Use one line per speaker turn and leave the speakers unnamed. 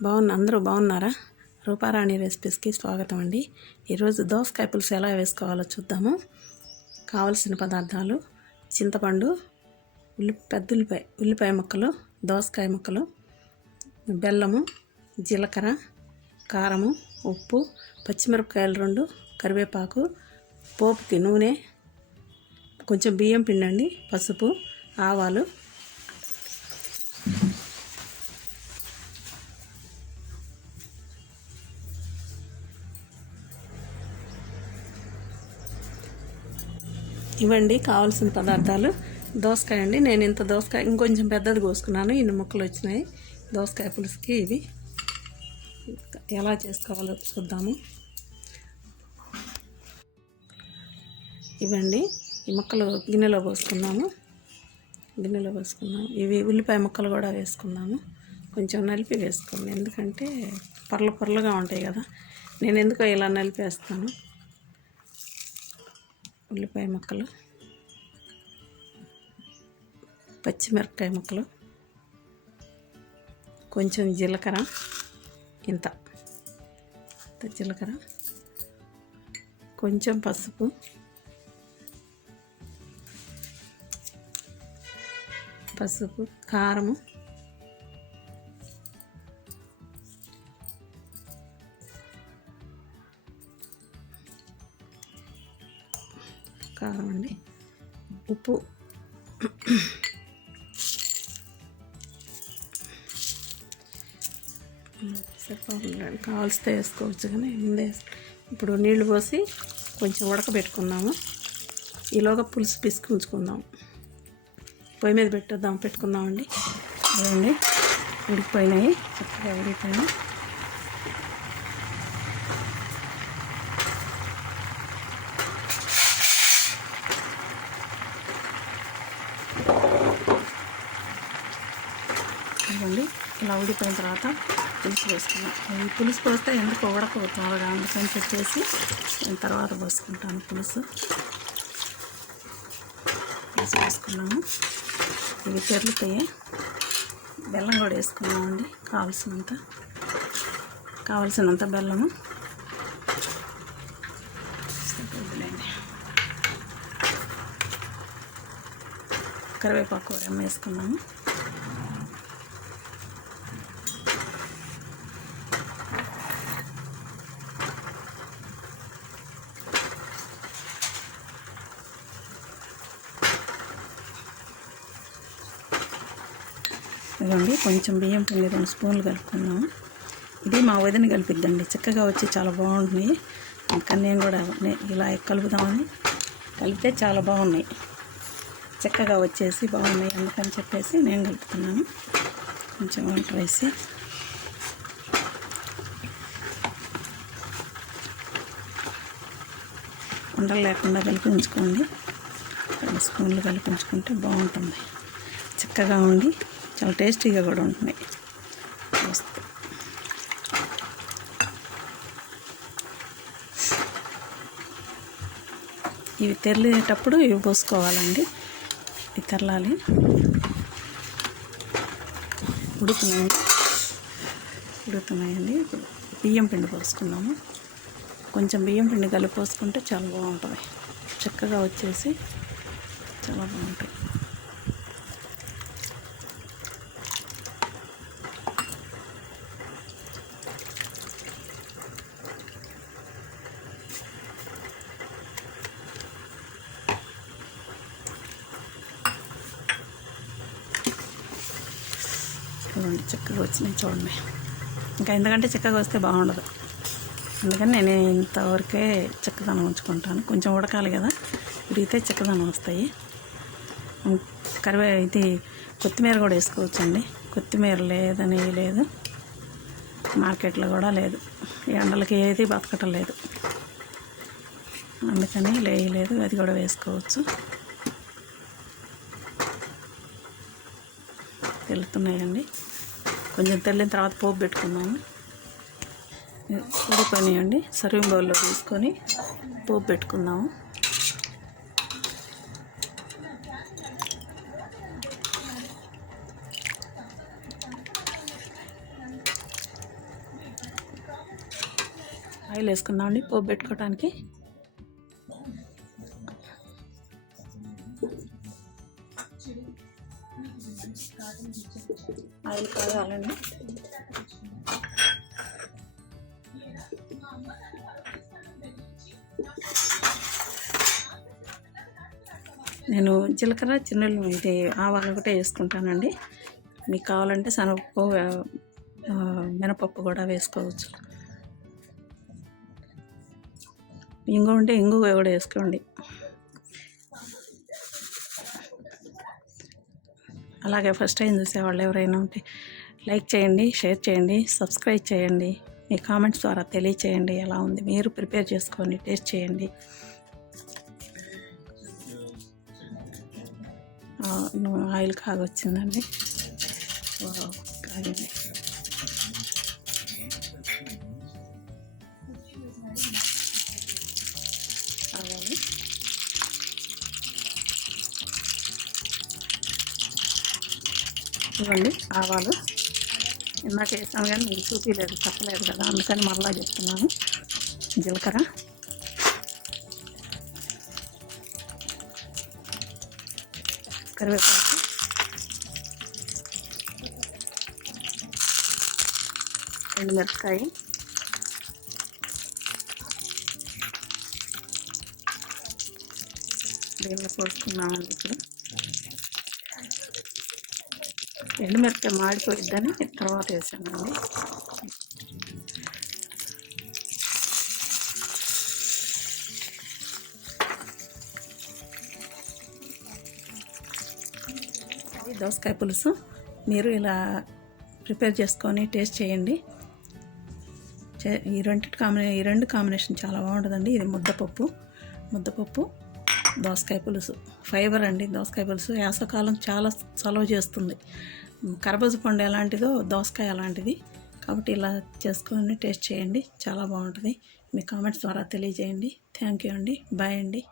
బాగున్న అందరూ బాగున్నారా? రూపారాణి రెసిపీస్కి స్వాగతం అండి ఈరోజు దోసకాయ పులుసు ఎలా వేసుకోవాలో చూద్దాము. కావలసిన పదార్థాలు చింతపండు ఉల్లి పెద్ద ఉల్లిపాయ ఉల్లిపాయ ముక్కలు దోసకాయ ముక్కలు బెల్లము జీలకర్ర కారము ఉప్పు పచ్చిమిరపకాయలు రెండు కరివేపాకు పోపుకి నూనె కొంచెం బియ్యం పిండండి పసుపు ఆవాలు ఇవ్వండి కావాల్సిన పదార్థాలు. దోసకాయ అండి నేను ఇంత దోసకాయ ఇంకొంచెం పెద్దది కోసుకున్నాను ఇన్ని ముక్కలు వచ్చినాయి. దోసకాయ పులుసుకి ఇవి. ఎలా చేసుకోవాలో చూద్దాము. ఇవ్వండి ఈ ముక్కలు గిన్నెలో పోసుకున్నాము గిన్నెలో పోసుకున్నాము ఇవి ఉల్లిపాయ ముక్కలు కూడా వేసుకున్నాము కొంచెం నలిపి వేసుకోండి ఎందుకంటే పర్ల పొరలుగా ఉంటాయి కదా. నేను ఎందుకో ఇలా నలిపేస్తాను. ఉల్లిపాయ ముక్కలు పచ్చిమిరపకాయ ముక్కలు కొంచెం జీలకర్ర ఇంత. జీలకర్ర కొంచెం పసుపు పసుపు కారము కారం అండి. ఉప్పు. కావాల్సితే వేసుకోవచ్చు కానీ ముందే ఇప్పుడు నీళ్ళు పోసి కొంచెం ఉడకబెట్టుకున్నాము ఈలోగా పులుసు పిసుకు ఉంచుకుందాం పొయ్యి మీద పెట్టేద్దాం పెట్టుకుందామండి. అదండి ఉడికిపోయినాయి. చక్కగా ఉడికిపోయినాయి. అలా ఉడిపోయిన తర్వాత పులుసు పోసుకున్నాం ఈ పులుసు పోస్తే ఎందుకు ఉడకపోతుంది అందుకని చెప్పేసి నేను తర్వాత పోసుకుంటాను పులుసు. పులుసు వేసుకున్నాము. ఇవి తెరులుతాయి బెల్లం కూడా వేసుకున్నామండి కావాల్సినంత. కావలసినంత బెల్లము. కరివేపాకు ఏం వేసుకున్నాము. ఇదిగోండి కొంచెం బియ్యం పిండి రెండు స్పూన్లు కలుపుకుందాం ఇది మా వదిన కలిపిద్దండి. చక్కగా వచ్చి చాలా బాగుంటున్నాయి. అందుకని నేను కూడా ఇలా కలుపుదామని కలిపితే చాలా బాగున్నాయి. చక్కగా వచ్చేసి బాగున్నాయి అందుకని చెప్పేసి నేను కలుపుతున్నాను. కొంచెం వాటర్ వేసి. ఉండలు లేకుండా కలిపించుకోండి. రెండు స్పూన్లు కలిపించుకుంటే బాగుంటుంది. చక్కగా ఉండి చాలా టేస్టీగా కూడా ఉంటున్నాయి. ఇవి తెరలేటప్పుడు ఇవి పోసుకోవాలండి. ఇవి తెరలాలి. ఉడుకున్నాయండి ఉడుకుతున్నాయండి. ఇప్పుడు బియ్యం పిండి పోసుకున్నాము కొంచెం బియ్యం పిండి కలిపి పోసుకుంటే చాలా బాగుంటుంది. చక్కగా వచ్చేసి చాలా బాగుంటాయి. చూడండి చిక్కగా వచ్చినాయి చూడండి. ఇంకా ఎందుకంటే చిక్కగా వస్తే బాగుండదు. అందుకని నేను ఇంతవరకే చిక్కదనం ఉంచుకుంటాను. కొంచెం ఉడకాలి కదా ఉడిగితే చక్కదనం వస్తాయి. కరివే ఇది కొత్తిమీర కూడా వేసుకోవచ్చండి. కొత్తిమీర లేదని లేదు. మార్కెట్లో కూడా లేదు. ఈ ఎండలకి ఏది బతకటం లేదు. అందుకని లేయలేదు అది కూడా వేసుకోవచ్చు. తెలుతున్నాయండి. కొంచెం తెల్లిన తర్వాత పోపు పెట్టుకున్నాము. ఉడిపోయినాయండి సర్వింగ్ బౌల్లో తీసుకొని పోపు పెట్టుకున్నాము ఆయిల్ వేసుకుందామండి. పోపు పెట్టుకోవడానికి ఆయిల్ కాగాలండి నేను జీలకర్ర చిన్నులు ఇది ఆవాలు ఒకటే వేసుకుంటానండి. మీకు కావాలంటే శనగపప్పు మినపప్పు కూడా వేసుకోవచ్చు. ఇంగు ఉంటే ఇంగు కూడా వేసుకోండి. అలాగే ఫస్ట్ టైం చూసేవాళ్ళు ఎవరైనా ఉంటే లైక్ చేయండి షేర్ చేయండి సబ్స్క్రైబ్ చేయండి. మీ కామెంట్స్ ద్వారా తెలియచేయండి ఎలా ఉంది. మీరు ప్రిపేర్ చేసుకొని టేస్ట్ చేయండి. ఆయిల్ కాగొచ్చిందండి కాగింది కాగాలి ఇవ్వండి ఆవాలు. ఇందాక వేసాను కానీ మీరు చూపించలేదు చెప్పలేదు కదా అందుకని మరలా చెప్తున్నాను. జీలకర్ర. కరివేపాకు. రెండు ఎండుమిరపకాయ దీనిలో పోసుకున్నామండి ఇప్పుడు. ఎండుమిరపకాయ మాడిపోయిద్దని తర్వాత వేసానండి. దోసకాయ పులుసు మీరు ఇలా ప్రిపేర్ చేసుకొని టేస్ట్ చేయండి. చే- ఈ రెండు కాంబినే ఈ రెండు కాంబినేషన్ చాలా బాగుంటుందండి. ఇది ముద్దపప్పు. ముద్దపప్పు దోసకాయ పులుసు. ఫైబర్ అండి దోసకాయ పులుసు. వేసవకాలం చాలా చలవ చేస్తుంది. కరబూజ పండు ఎలాంటిదో దోసకాయ అలాంటిది కాబట్టి ఇలా చేసుకొని టేస్ట్ చేయండి. చాలా బాగుంటుంది. మీ కామెంట్స్ ద్వారా తెలియజేయండి. థ్యాంక్ యూ అండి. బాయ్ అండి.